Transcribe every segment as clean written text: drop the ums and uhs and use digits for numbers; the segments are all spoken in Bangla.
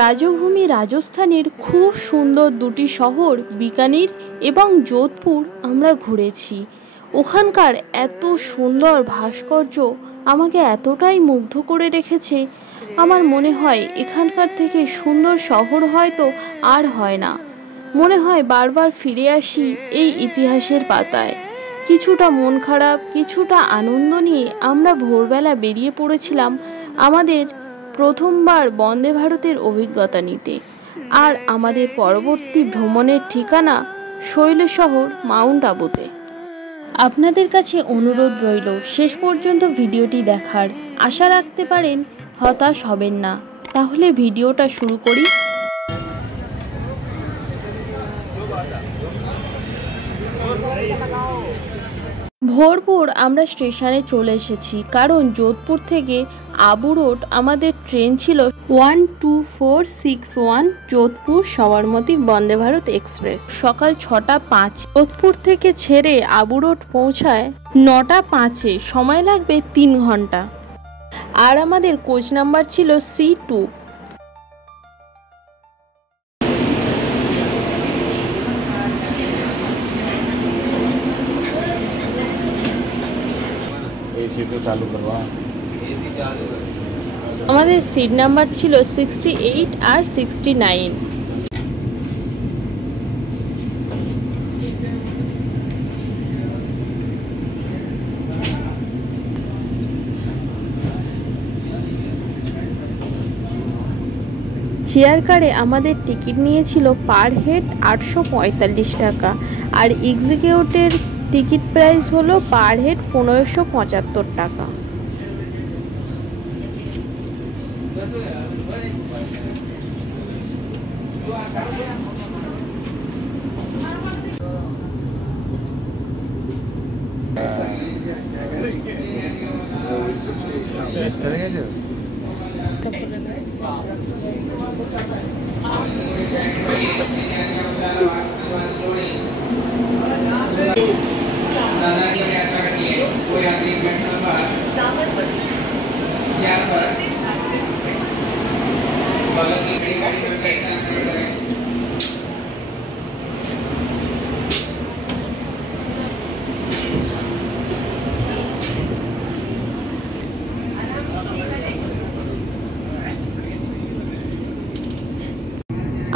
রাজভূমি রাজস্থানের খুব সুন্দর দুটি শহর বিকানির এবং যোধপুর আমরা ঘুরেছি। ওখানকার এত সুন্দর ভাস্কর্য আমাকে এতটাই মুগ্ধ করে রেখেছে, আমার মনে হয় এখানকার থেকে সুন্দর শহর হয়তো আর হয় না। মনে হয় বারবার ফিরে আসি এই ইতিহাসের পাতায়। কিছুটা মন খারাপ, কিছুটা আনন্দ নিয়ে আমরা ভোরবেলা বেরিয়ে পড়েছিলাম আমাদের প্রথমবার বন্দে ভারতের অভিজ্ঞতা নিতে। আর আমাদের পরবর্তী ভ্রমণের ঠিকানা শৈলশহর মাউন্ট আবুতে। আপনাদের কাছে অনুরোধ রইল শেষ পর্যন্ত ভিডিওটি দেখার। আশা রাখতে পারেন হতাশ হবেন না। তাহলে ভিডিওটা শুরু করি। ভোর আমরা স্টেশনে চলে এসেছি, কারণ যোধপুর থেকে আবু রোড আমাদের ট্রেন ছিল 12461 যোধপুর সবরমতী বন্দে ভারত এক্সপ্রেস। সকাল 6টা 5 যোধপুর থেকে ছেড়ে আবু রোড পৌঁছায় 9টা 5-এ, সময় লাগবে 3 ঘন্টা। আর আমাদের কোচ নাম্বার ছিল C2। আমাদের সিট নাম্বার ছিল 68 আর 69। চেয়ার কারে আমাদের টিকিট নিয়েছিল পার হেড 845 টাকা, আর এক্সিকিউটিভ টিকিট প্রাইস হলো পার হেড 1575 টাকা।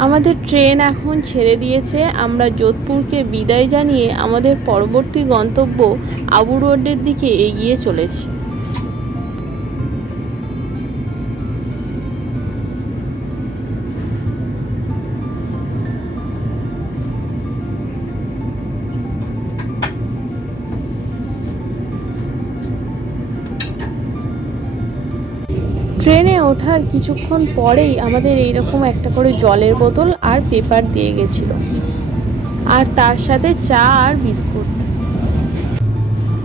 আমাদের ট্রেন এখন ছেড়ে দিয়েছে। আমরা যোধপুরকে বিদায় জানিয়ে আমাদের পরবর্তী গন্তব্য আবু রোডের দিকে এগিয়ে চলেছি। ট্রেনে ওঠার কিছুক্ষণ পরেই আমাদের এইরকম একটা করে জলের বোতল আর পেপার দিয়ে গেছিল, আর তার সাথে চা আর বিস্কুট।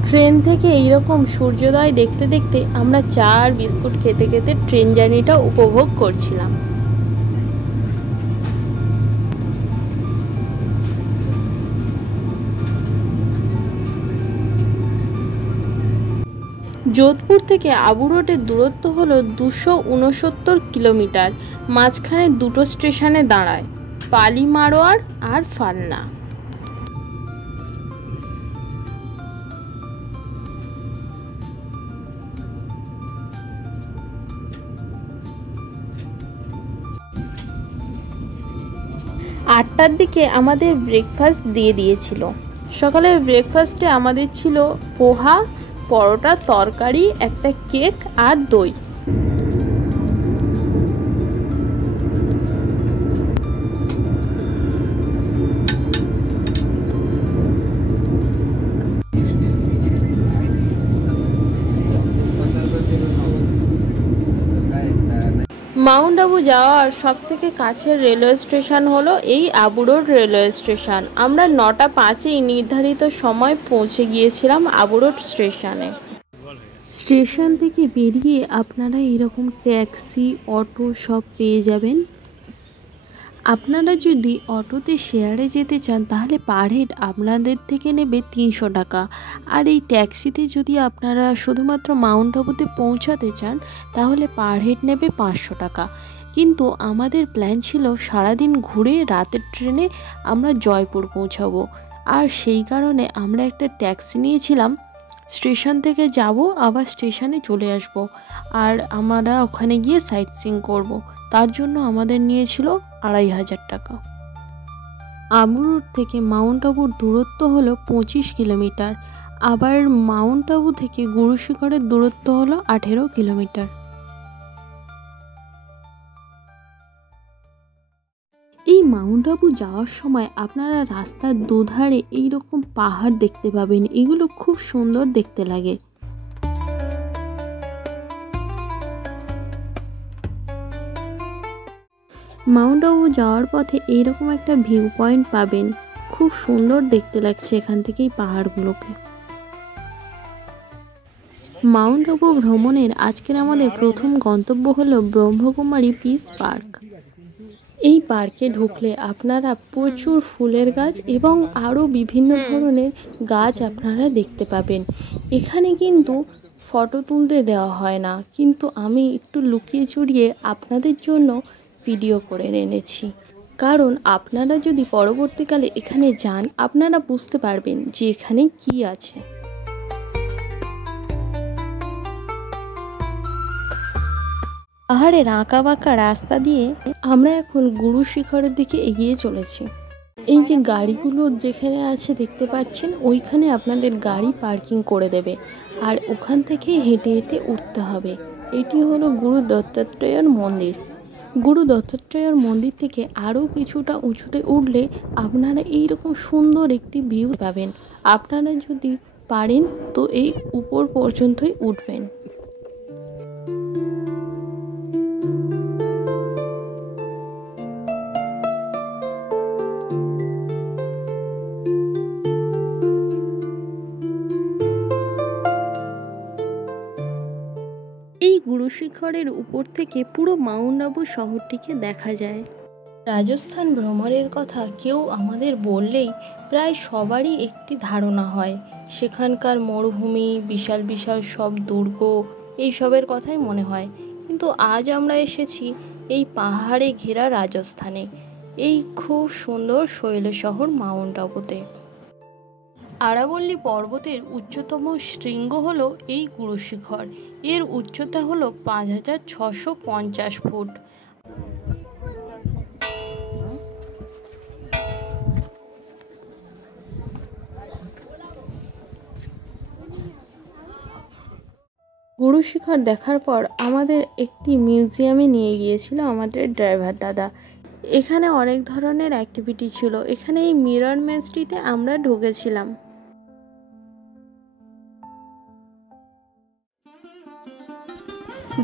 ট্রেন থেকে এইরকম সূর্যোদয় দেখতে দেখতে আমরা চা আর বিস্কুট খেতে খেতে ট্রেন জার্নিটা উপভোগ করছিলাম। যোধপুর থেকে আবু রোডের দূরত্ব হলো 269 কিলোমিটার। মাঝখানে দুটো স্টেশনে দাঁড়ায়, পালি মারোয়ার আর ফালনা। আটটার দিকে আমাদের ব্রেকফাস্ট দিয়ে দিয়েছিল। সকালের ব্রেকফাস্টে আমাদের ছিল পোহা, পরোটা, তরকারি, একটা কেক আর দই। মাউন্ট আবু যাওয়ার সবথেকে কাছের রেলওয়ে স্টেশন হলো এই আবু রোড রেলওয়ে স্টেশন। আমরা 9টা 5-এই নির্ধারিত সময় পৌঁছে গিয়েছিলাম আবু রোড স্টেশনে। স্টেশন থেকে বেরিয়ে আপনারা এরকম ট্যাক্সি, অটো সব পেয়ে যাবেন। আপনারা যদি অটোতে শেয়ারে যেতে চান তাহলে পার হেড আপনাদের থেকে নেবে 300 টাকা। আর এই ট্যাক্সিতে যদি আপনারা শুধুমাত্র মাউন্ট আবুতে পৌঁছাতে চান তাহলে পার হেড নেবে 500 টাকা। কিন্তু আমাদের প্ল্যান ছিল সারাদিন ঘুরে রাতের ট্রেনে আমরা জয়পুর পৌঁছাবো, আর সেই কারণে আমরা একটা ট্যাক্সি নিয়েছিলাম। স্টেশন থেকে যাব, আবার স্টেশনে চলে আসব, আর আমরা ওখানে গিয়ে সাইট সিইং করব। তার জন্য আমাদের নিয়েছিল 2500 টাকা। আবু রোড থেকে মাউন্ট আবুর দূরত্ব হলো 25 কিলোমিটার, আবার মাউন্ট আবু থেকে গুরু শিখরের দূরত্ব হলো 18 কিলোমিটার। এই মাউন্ট আবু যাওয়ার সময় আপনারা রাস্তার দুধারে এইরকম পাহাড় দেখতে পাবেন, এগুলো খুব সুন্দর দেখতে লাগে। মাউন্ট আবু যাওয়ার পথে এইরকম একটা ভিউ পয়েন্ট পাবেন, খুব সুন্দর দেখতে লাগছে এখান থেকে এই পাহাড়গুলোকে। মাউন্ট আবু ভ্রমণের আজকের আমাদের প্রথম গন্তব্য হলো ব্রহ্মকুমারী পিস পার্ক। এই পার্কে ঢুকলে আপনারা প্রচুর ফুলের গাছ এবং আরও বিভিন্ন ধরনের গাছ আপনারা দেখতে পাবেন। এখানে কিন্তু ফটো তুলতে দেওয়া হয় না, কিন্তু আমি একটু লুকিয়ে চুরিয়ে আপনাদের জন্য ভিডিও করে এনেছি, কারণ আপনারা যদি পরবর্তীকালে এখানে যান আপনারা বুঝতে পারবেন যে এখানে কি আছে। পাহাড়ের আঁকা বাঁকা রাস্তা দিয়ে আমরা এখন গুরু শিখরের দিকে এগিয়ে চলেছি। এই যে গাড়িগুলো যেখানে আছে দেখতে পাচ্ছেন, ওইখানে আপনাদের গাড়ি পার্কিং করে দেবে, আর ওখান থেকে হেঁটে হেঁটে উঠতে হবে। এটি হলো গুরু দত্তাত্রেয়র মন্দির। গুরু দত্তাত্রেয়র মন্দির থেকে আরও কিছুটা উঁচুতে উঠলে আপনারা এইরকম সুন্দর একটি ভিউ পাবেন। আপনারা যদি পারেন তো এই উপর পর্যন্তই উঠবেন। এই গুরু শিখরের উপর থেকে পুরো মাউন্ট আবু শহরটিকে দেখা যায়। রাজস্থান ভ্রমণের কথা কেউ আমাদের বললেই প্রায় সবারই একটি ধারণা হয়, সেখানকার মরুভূমি, বিশাল বিশাল সব দুর্গ, এইসবের কথাই মনে হয়। কিন্তু আজ আমরা এসেছি এই পাহাড়ে ঘেরা রাজস্থানে, এই খুব সুন্দর শৈল শহর মাউন্ট আবুতে। আরাবল্লী পর্বতের উচ্চতম শৃঙ্গ হলো এই গুরু শিখর। এর উচ্চতা হলো 5650 ফুট। গুরু শিখর দেখার পর আমাদের একটি মিউজিয়ামে নিয়ে গিয়েছিল আমাদের ড্রাইভার দাদা। এখানে অনেক ধরনের অ্যাক্টিভিটি ছিল। এখানে এই মিরর ম্যাচটিতে আমরা ঢুকেছিলাম।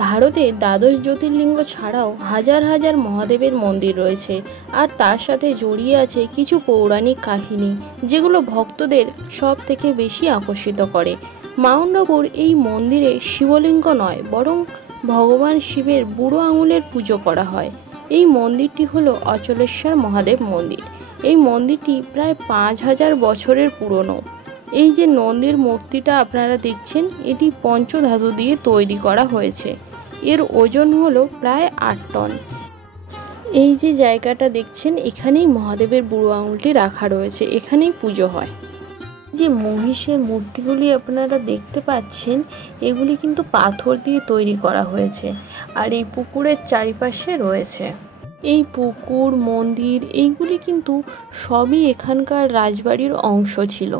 ভারতে দ্বাদশ জ্যোতির্লিঙ্গ ছাড়াও হাজার হাজার মহাদেবের মন্দির রয়েছে, আর তার সাথে জড়িয়ে আছে কিছু পৌরাণিক কাহিনী, যেগুলো ভক্তদের সব থেকে বেশি আকর্ষিত করে। মাউন্ট আবুর এই মন্দিরে শিবলিঙ্গ নয়, বরং ভগবান শিবের বুড়ো আঙুলের পুজো করা হয়। এই মন্দিরটি হলো অচলেশ্বর মহাদেব মন্দির। এই মন্দিরটি প্রায় 5000 বছরের পুরনো। এই যে নন্দীর মূর্তিটা আপনারা দেখছেন, এটি পঞ্চধাতু দিয়ে তৈরি করা হয়েছে। এর ওজন হলো প্রায় 8 টন। এই যে জায়গাটা দেখছেন, এখানেই মহাদেবের বুড়ো আঙুলটি রাখা রয়েছে, এখানেই পুজো হয়। যে মহিষের মূর্তিগুলি আপনারা দেখতে পাচ্ছেন, এগুলি কিন্তু পাথর দিয়ে তৈরি করা হয়েছে, আর এই পুকুরের চারিপাশে রয়েছে। এই পুকুর, মন্দির, এইগুলি কিন্তু সবই এখানকার রাজবাড়ির অংশ ছিল।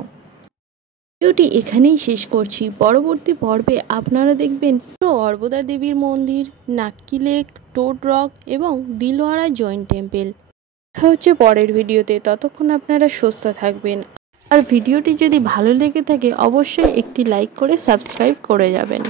ভিডিওটি এখানেই শেষ করছি। পরবর্তী পর্বে আপনারা দেখবেন অর্বদা দেবীর মন্দির, নাক্কি লেক, টোড রক এবং দিলওয়ারা জৈন টেম্পল। দেখা হচ্ছে পরের ভিডিওতে। ততক্ষণ আপনারা সুস্থ থাকবেন। আর ভিডিওটি যদি ভালো লেগে থাকে অবশ্যই একটি লাইক করে সাবস্ক্রাইব করে যাবেন।